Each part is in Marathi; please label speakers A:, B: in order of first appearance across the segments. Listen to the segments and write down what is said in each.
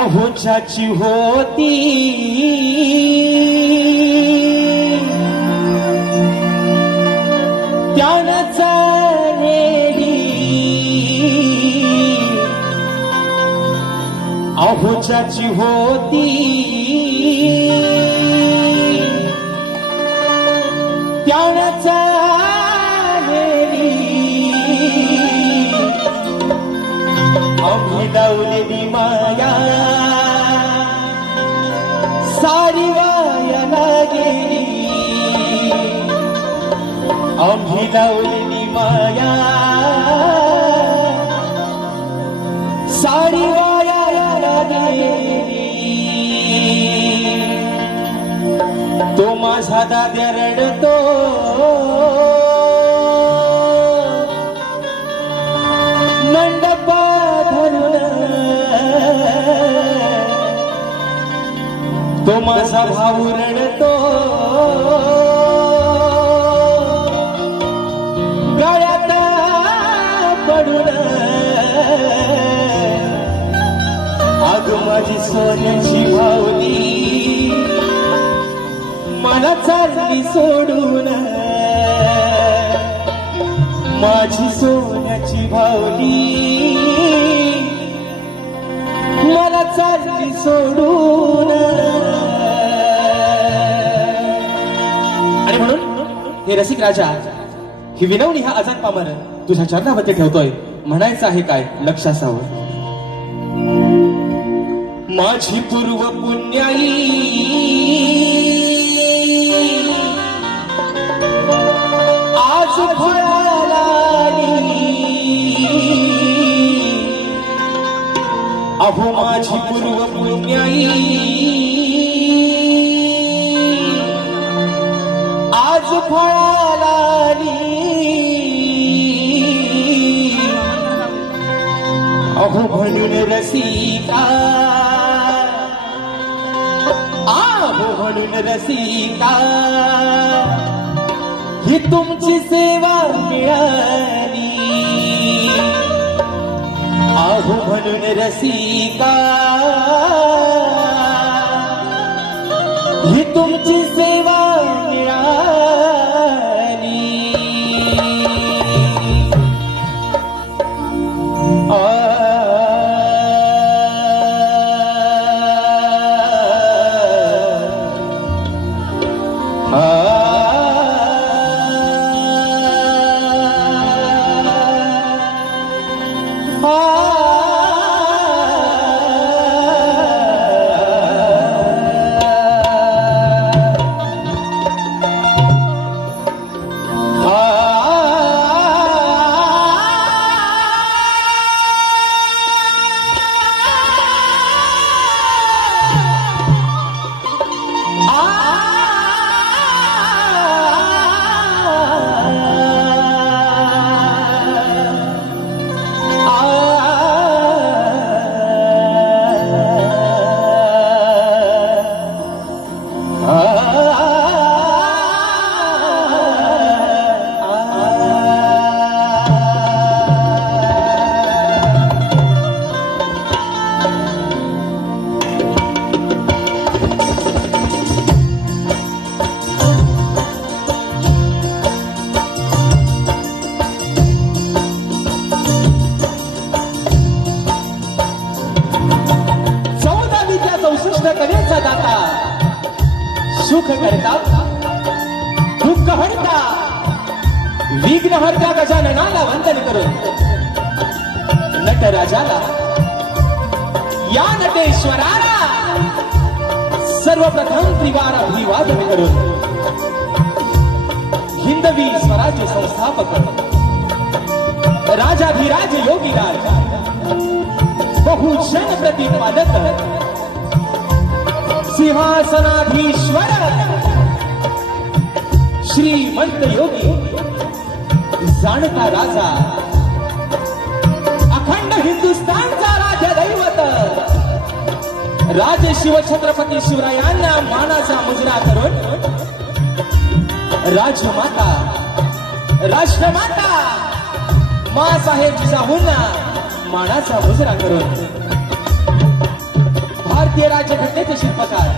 A: अहोच्याची होती. त्यानं चालेली अहोच्याची होती. त्यानं चालेली आम्ही माया गेली आम्ही लावलेली माया. साडी गेली तो माझा दाद्या रडतो. तो माझा भाऊ रडतो. गळ्यात पडून. आग माझी सोन्याची भावली मला चालली सोडून. माझी सोन्याची भावली मला चालली सोडून. म्हणून हे रसिक राजा ही विनवणी हा आझाद पामर तुझ्या चरणामध्ये ठेवतोय. म्हणायचं आहे काय? लक्ष असावं. माझी पूर्व पुण्याई आज अहो माझी पूर्व पुण्याई फळाला अहो म्हणून रसिका. अहो म्हणून रसिका. ही तुमची सेवा मिळाली. अहो म्हणून रसिका. ही तुमची सेवा Uh, सुख करता दुःख हरता विघ्न हरता गजाननाला वंदन करून. नटराजाला या नटेश्वराला सर्वप्रथम त्रिवार अभिवादन करून. हिंदवी स्वराज्य संस्थापक राजाधिराज योगीराज बहुजन प्रतिपादक सिंहासनाधीश्वर! श्रीमंत योगी जाणता राजा अखंड हिंदुस्थानचा राजदैवत दैवत राज शिवछत्रपती शिवरायांना मानाचा मुजरा करून राजमाता राष्ट्रमाता मासाहेब जिजाऊंना मानाचा मुजरा करून भारतीय राज्यघटनेचे शिल्पकार.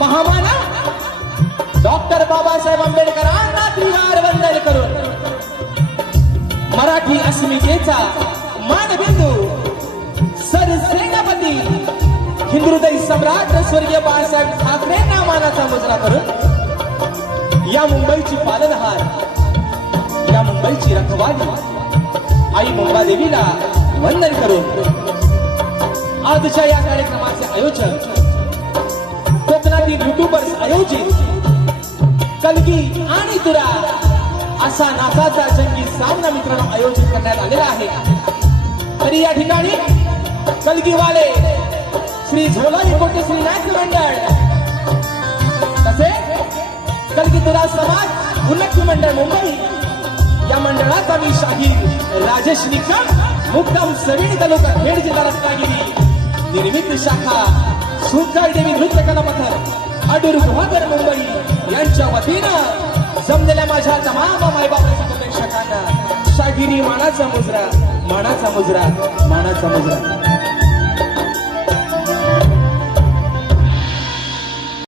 A: महामाना डॉक्टर बाबासाहेब आंबेडकरांना त्रिवार वंदन करून. मराठी अस्मितेचा मानबिंदू. सरसेनापती हिंदुदय सम्राट स्वर्गीय बाळासाहेब ठाकरेंना मानाचा मुजरा करून. या मुंबईची पालनहार. या मुंबईची रखवाली. आई मुंबादेवीला वंदन करून. आजच्या या कार्यक्रमाचे आयोजक कोकणातील युट्यूबर्स आयोजित कलगी आणि तुरा असा नाचाचा जंगी सामना मित्रांनो आयोजित करण्यात आलेला आहे. तरी या ठिकाणी कलगीवाले श्री झोलारी कोटे श्री नायक मंडळ तसे कलगी तुरा समाज उन्नती मंडळ मुंबई या मंडळाचा मी शाहीर राजेश निकम मुक्काम सविणी तालुका खेड जिल्हा रत्नागिरी. निर्मित शाखा सुंकाळ देवी नृत्य कला पथक अडूर गुहागर मुंबई यांच्या वतीनं जमलेल्या माझ्या तमाम मायबापाच्या प्रेक्षकांना शागिरी मानाचा मुजरा मानाचा मुजरा मानाचा मुजरा.